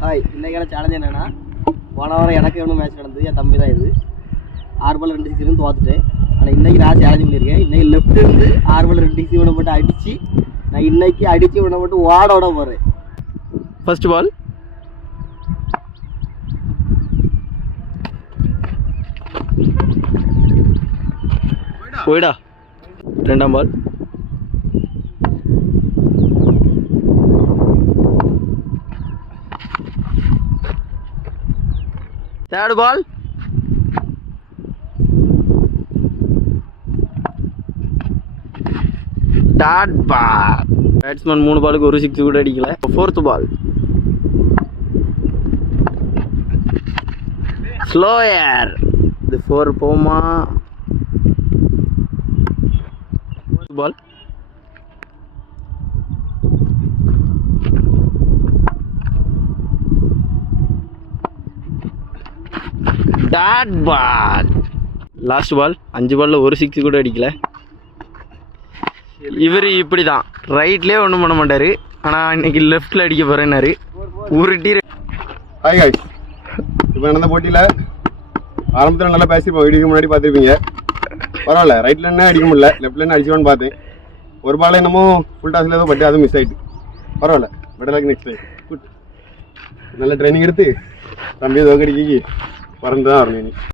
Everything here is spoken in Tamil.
ஹாய், இன்றைக்கான சேலஞ்ச் என்னென்னா, போன வாரம் எனக்கு எவ்வளோ மேட்ச் நடந்தது, என் தம்பி தான் இது 6 பால் 2 6 தோத்துட்டேன். ஆனால் இன்றைக்கி நான் சேலஞ்ச் பண்ணியிருக்கேன். இன்றைக்கி லெஃப்ட் இருந்து 6 பால் 2 6 போட்டு அடித்து நான் இன்றைக்கி அடித்து போட்டு ஓட போகிறேன். ஃபர்ஸ்ட் பால் போய்டா. ரெண்டாம் ball third ball dot ball. Batsman 3 பாலுக்கு ஒரு 6 கூட அடிக்கல. Fourth ball slower. இது 4 போமா. பால் டாட் பால். லாஸ்ட் பால் 5 பால்ல ஒரு 6 கூட அடிக்கல. இவர் இப்படி தான் ரைட்லேயே ஒன்றும் பண்ண மாட்டார். ஆனால் இன்னைக்கு லெஃப்டில் அடிக்க போகிறேன்னாரு. உருட்டி. ஹாய் காய்ஸ், இப்போ நடந்த போட்டியில் ஆரம்பத்தில் நல்லா பேசியிருப்போம். வீடியோக்கு முன்னாடி பார்த்துருப்பீங்க. பரவாயில்ல, ரைட்டில் என்ன அடிக்க முடியல, லெஃப்டில் என்ன அடிச்சுவான்னு பார்த்தேன். ஒரு பால் என்னமோ ஃபுல் டாஸில் ஏதோ பட்டு அதுவும் மிஸ் ஆகிட்டு. பரவாயில்ல, better luck next time. Good. நல்ல ட்ரைனிங் எடுத்து தம்பியை தோக்கடிக்கி பறந்து தான் வரணும்.